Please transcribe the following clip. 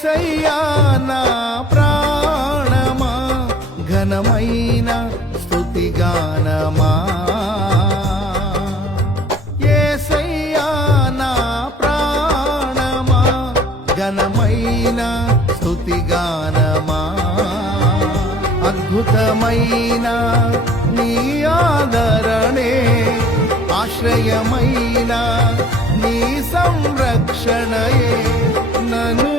యేసయ్యా నా ప్రాణమా ఘనమైన స్తుతిగానమా యేసయ్యా నా ప్రాణమా ఘనమైన స్తుతిగానమా అద్భుతమైన నీ ఆదరణే ఆశ్రయమైన నీ సంరక్షణయే నన్ను